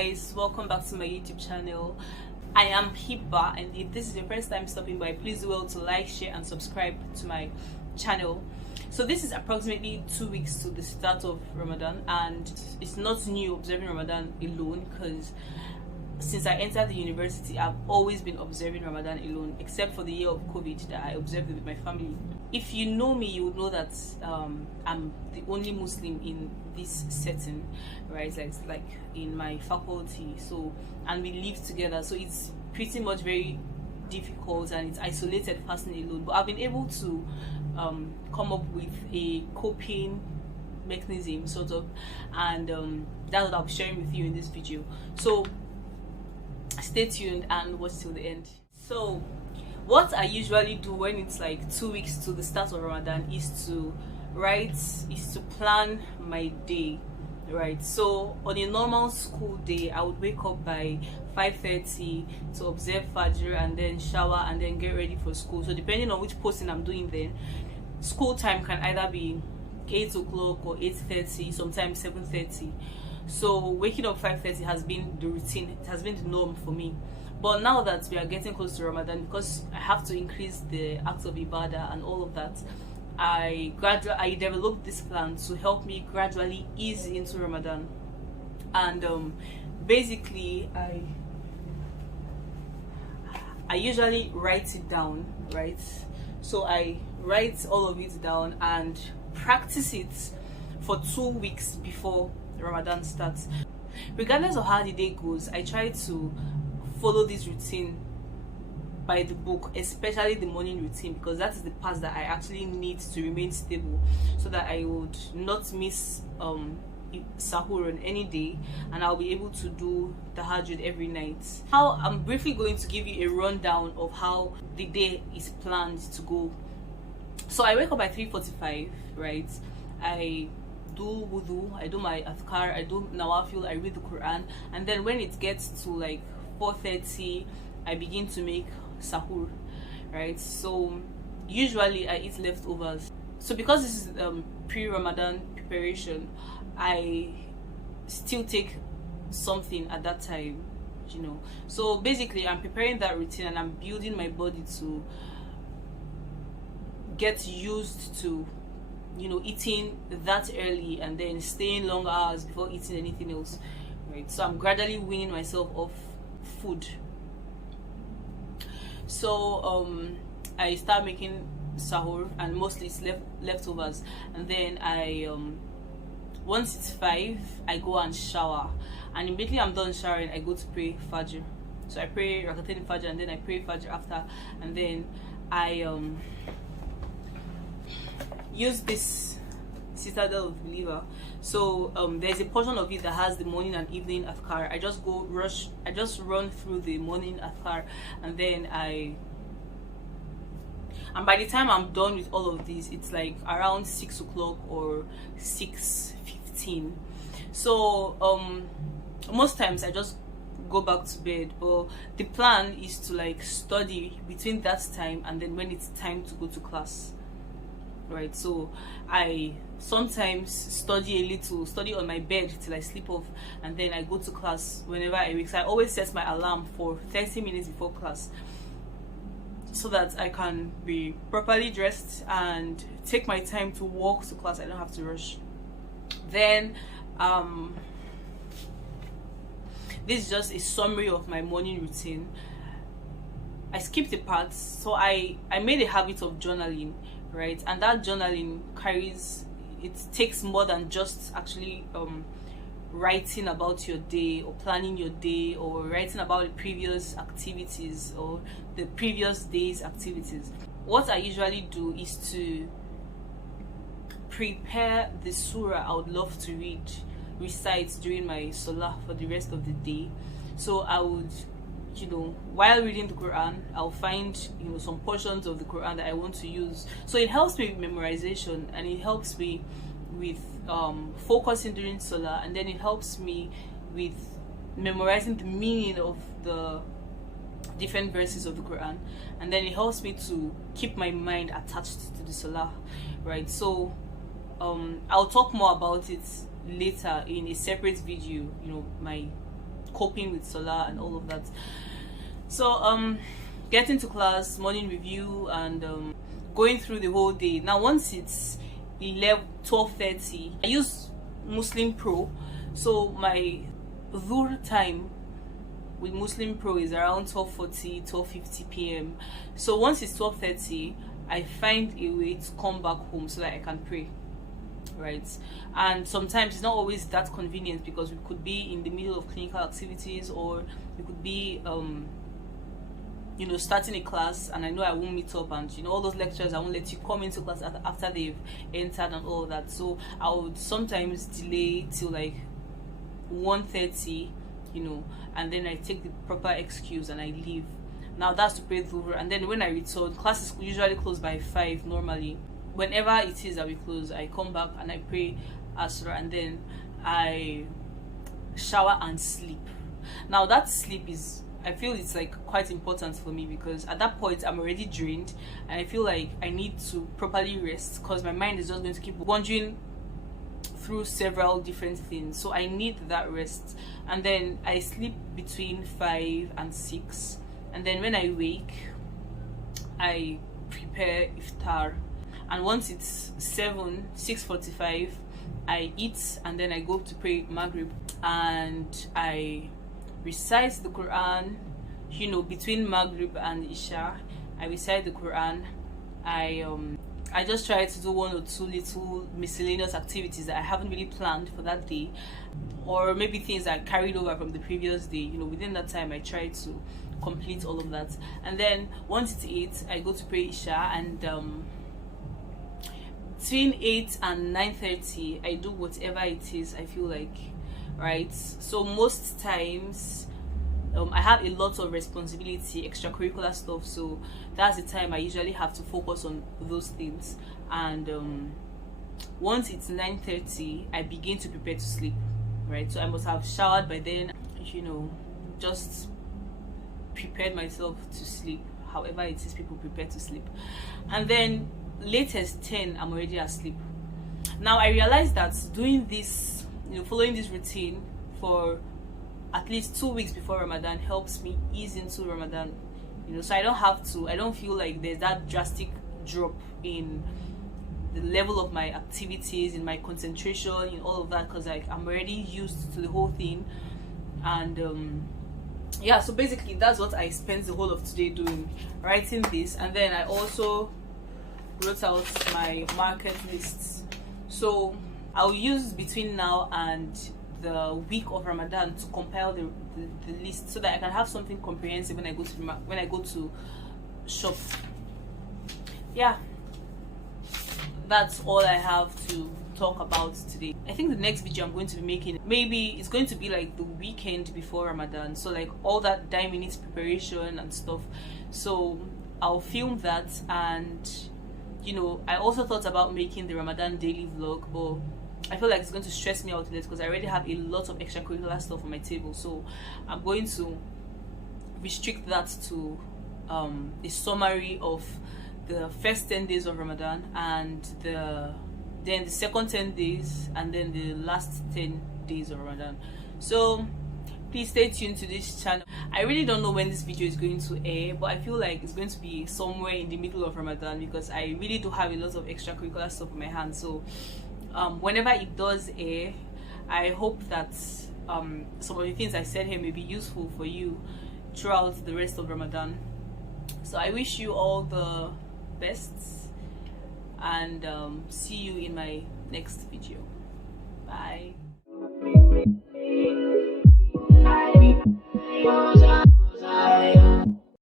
guys, welcome back to my YouTube channel. I am Hiba, and if this is your first time stopping by, please do well to like, share and subscribe to my channel. So this is approximately 2 weeks to the start of Ramadan, and it's not new observing Ramadan alone, because since I entered the university, I've always been observing Ramadan alone, except for the year of COVID that I observed it with my family. If you know me, you would know that I'm the only Muslim in this setting, right? Like in my faculty. So, and we live together, so it's pretty much very difficult and it's isolated fasting alone. But I've been able to come up with a coping mechanism, sort of, and that's what I'll be sharing with you in this video. So stay tuned and watch till the end. So what I usually do when it's like 2 weeks to the start of Ramadan is to plan my day, right? So on a normal school day, I would wake up by 5:30 to observe Fajr and then shower and then get ready for school. So depending on which posting I'm doing, then school time can either be 8 o'clock or 8:30, sometimes 7:30. So waking up 5:30 has been the routine, it has been the norm for me. But now that we are getting close to Ramadan, because I have to increase the acts of ibadah and all of that, I developed this plan to help me gradually ease into Ramadan. And basically I usually write it down, right? So I write all of it down and practice it for 2 weeks before Ramadan starts. Regardless of how the day goes, I try to follow this routine by the book, especially the morning routine, because that is the part that I actually need to remain stable, so that I would not miss sahur on any day, and I'll be able to do the tahajjud every night. Now I'm briefly going to give you a rundown of how the day is planned to go. So I wake up by 3:45, right? I do wudu, I do my adhkar, I do nawafil, I read the Quran, and then when it gets to like 4:30, I begin to make sahur, right? So usually I eat leftovers. So because this is pre-Ramadan preparation, I still take something at that time, you know. So basically I'm preparing that routine and I'm building my body to get used to, you know, eating that early and then staying long hours before eating anything else, right? So I'm gradually weaning myself off food. So I start making sahur, and mostly it's leftovers, and then I once it's 5, I go and shower, and immediately I'm done showering, I go to pray Fajr. So I pray Rakatain Fajr, and then I pray Fajr after, and then I use this Citadel of Believer. So there's a portion of it that has the morning and evening adhkar. I just run through the morning adhkar, and then by the time I'm done with all of these, it's like around 6 o'clock or 6:15. So most times I just go back to bed, but the plan is to like study between that time and then when it's time to go to class, right? So I sometimes study on my bed till I sleep off, and then I go to class whenever I wake. So I always set my alarm for 30 minutes before class, so that I can be properly dressed and take my time to walk to class. I don't have to rush. Then this is just a summary of my morning routine. I skipped a part, so I made a habit of journaling, right? And that journaling takes more than just actually writing about your day or planning your day or writing about the previous activities or the previous day's activities. What I usually do is to prepare the surah I would love to recite during my salah for the rest of the day. So I would, you know, while reading the Quran, I'll find, you know, some portions of the Quran that I want to use. So it helps me with memorization, and it helps me with focusing during salah, and then it helps me with memorizing the meaning of the different verses of the Quran, and then it helps me to keep my mind attached to the salah, right? So I'll talk more about it later in a separate video, you know, my coping with Salah and all of that. So getting to class, morning review, and going through the whole day. Now once it's 12:30, I use Muslim Pro, so my Dhuhr time with Muslim Pro is around 12:40, 12:50 p.m. So once it's 12:30, I find a way to come back home so that I can pray, right? And sometimes it's not always that convenient because we could be in the middle of clinical activities, or we could be starting a class, and I know I won't meet up, and all those lecturers, I won't let you come into class after they've entered and all that. So I would sometimes delay till like 1:30, and then I take the proper excuse and I leave. Now that's to pray Dhuhr, and then when I return, classes usually close by 5 normally. Whenever it is that we close, I come back and I pray Asra, and then I shower and sleep. Now that sleep is, I feel it's like quite important for me, because at that point I'm already drained and I feel like I need to properly rest, because my mind is just going to keep wandering through several different things. So I need that rest, and then I sleep between 5 and 6, and then when I wake I prepare iftar, and once it's 6:45 I eat, and then I go to pray Maghrib, and I recite the Quran. Between Maghrib and Isha I recite the Quran. I just try to do 1 or 2 little miscellaneous activities that I haven't really planned for that day, or maybe things that I carried over from the previous day. Within that time I try to complete all of that, and then once it's 8 I go to pray Isha, and between 8 and 9:30 I do whatever it is I feel like, right? So most times I have a lot of responsibility, extracurricular stuff, so that's the time I usually have to focus on those things. And once it's 9:30 I begin to prepare to sleep, right? So I must have showered by then, just prepared myself to sleep, however it is people prepare to sleep, and then latest 10 I'm already asleep. Now I realized that doing this, following this routine for at least 2 weeks before Ramadan helps me ease into Ramadan, so I don't feel like there's that drastic drop in the level of my activities, in my concentration, in all of that, because I'm already used to the whole thing. And yeah, so basically that's what I spent the whole of today doing, writing this, and then I also wrote out my market lists. So I'll use between now and the week of Ramadan to compile the list, so that I can have something comprehensive when I go to shop. Yeah, that's all I have to talk about today. I think the next video I'm going to be making, maybe it's going to be like the weekend before Ramadan, so like all that 9 minutes preparation and stuff. So I'll film that, and I also thought about making the Ramadan daily vlog, but I feel like it's going to stress me out a little, because I already have a lot of extracurricular stuff on my table. So I'm going to restrict that to a summary of the first 10 days of Ramadan, and then the second 10 days, and then the last 10 days of Ramadan. So please stay tuned to this channel. I really don't know when this video is going to air, but I feel like it's going to be somewhere in the middle of Ramadan, because I really do have a lot of extracurricular stuff in my hands. So whenever it does air, I hope that some of the things I said here may be useful for you throughout the rest of Ramadan. So I wish you all the best, and see you in my next video. Bye.